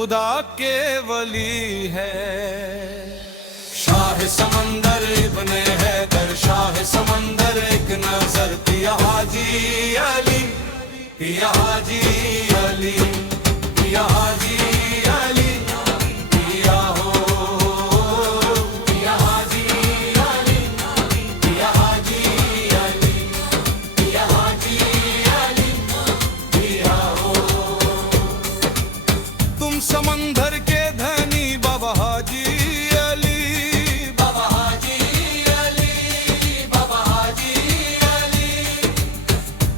खुदा के वली है। शाह समंदर इब्ने हैदर, शाह समंदर एक नजर पिया हाजी अली, पिया हाजी अली, पिया हाजी अली, पिया हो पिया हाजी अली, पिया हाजी अली, पिया हाजी अली, पिया हो। तुम समंदर के धनी बाबा हाजी अली, बाबा हाजी अली, बाबा हाजी अली।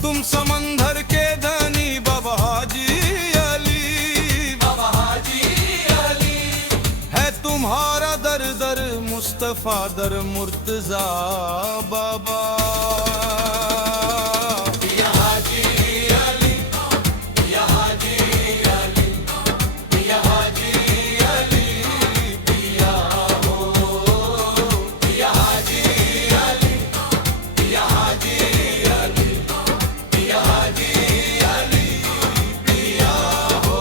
तुम समंदर के धनी बाबा हाजी अली, बाबा हाजी अली। है तुम्हारा दर दर मुस्तफा दर मुर्तजा बाबा। पिया हाजी अली, पिया हाजी अली, पिया हाजी अली, पिया हो पिया हाजी अली, पिया हाजी अली, पिया हाजी अली, पिया हो।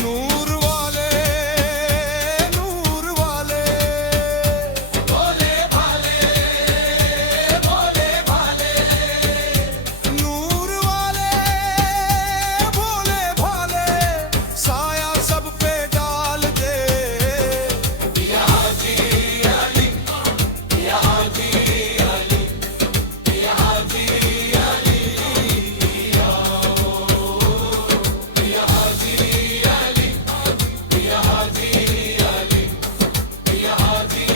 नूर वाले, नूर वाले, भोले भाले, भोले भाले। नूर वाले, भोले भाले, साया सब पे डाल दे। पिया हाजी अली, पिया हाजी अली, पिया हाजी अली, पिया हो पिया हाजी अली, पिया हाजी अली, पिया हाजी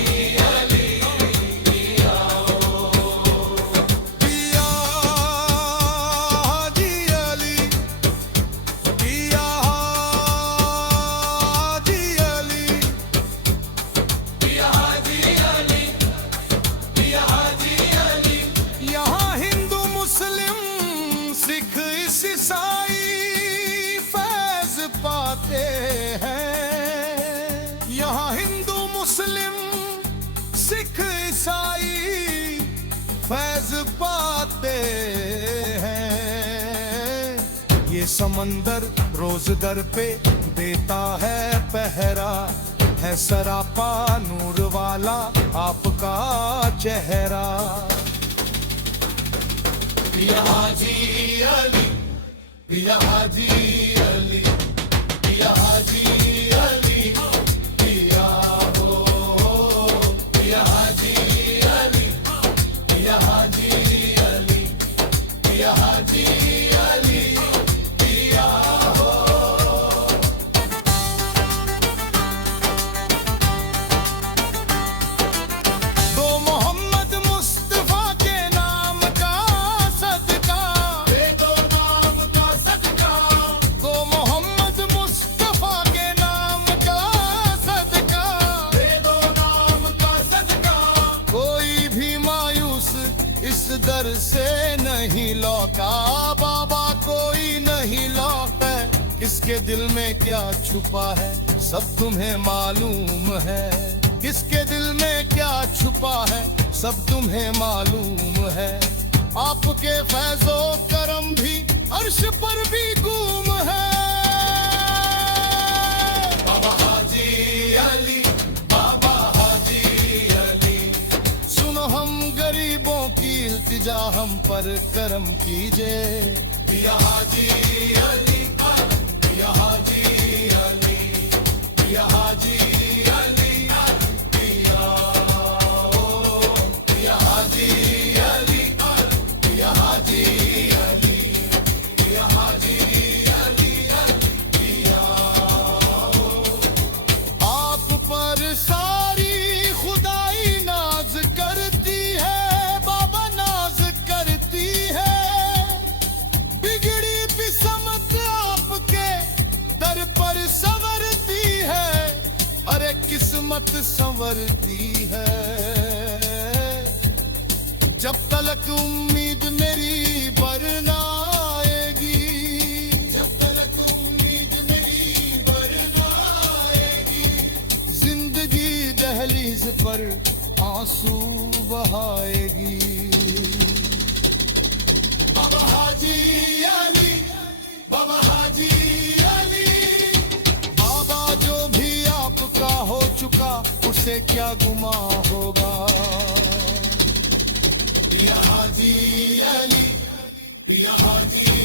अली, पिया हो पिया हाजी अली, पिया हाजी अली, पिया हाजी अली, पिया हाजी अली। यहाँ हिंदू मुस्लिम सिख ईसाई फैज पाते हैं। यहाँ हिंदू मुस्लिम सिख ईसाई फैज पाते हैं। ये समंदर रोज दर पे देता है पहरा, है सरापा नूर वाला आपका चेहरा। पिया हाजी अली, पिया हाजी अली, पिया हाजी अली, पिया हो पिया हाजी अली, पिया हाजी अली, पिया हाजी अली, पिया हो। दो मोहम्मद मुस्तफा के नाम का सदका, दे दो नाम का सदका। दो मोहम्मद मुस्तफा के नाम का सदका, दे दो नाम का सदका। कोई भी मायूस इस दर से नहीं लौटा बाबा, कोई नहीं लौटा। किसके दिल में क्या छुपा है सब तुम्हें मालूम है, किसके दिल में क्या छुपा है सब तुम्हें मालूम है। आपके फैजो करम भी अर्श पर भी गूम है। बाबा हाजी अली, बाबा हाजी अली, सुनो हम गरीबों की इल्तिजा हम पर करम कीजिए। पिया हाजी अली, पिया हाजी अली, पिया हाजी अली, पिया हो पिया हाजी अली, पिया हाजी अली, पिया हाजी अली, पिया हो। आप पर सारी खुदाई नाज करती है बाबा, नाज करती है। बिगड़ी बिसमत आपके दर पर संवरती है, अरे किस्मत संवरती है। जब तलक उम्मीद मेरी बर ना आएगी, जब तलक उम्मीद मेरी बर ना आएगी। जिंदगी दहलीज पर आंसू बहाएगी। बाबा हाजी अली, बाबा हाजी अली। बाबा जो भी आपका हो चुका उसे क्या गुमा होगा। पिया हाजी अली, पिया हाजी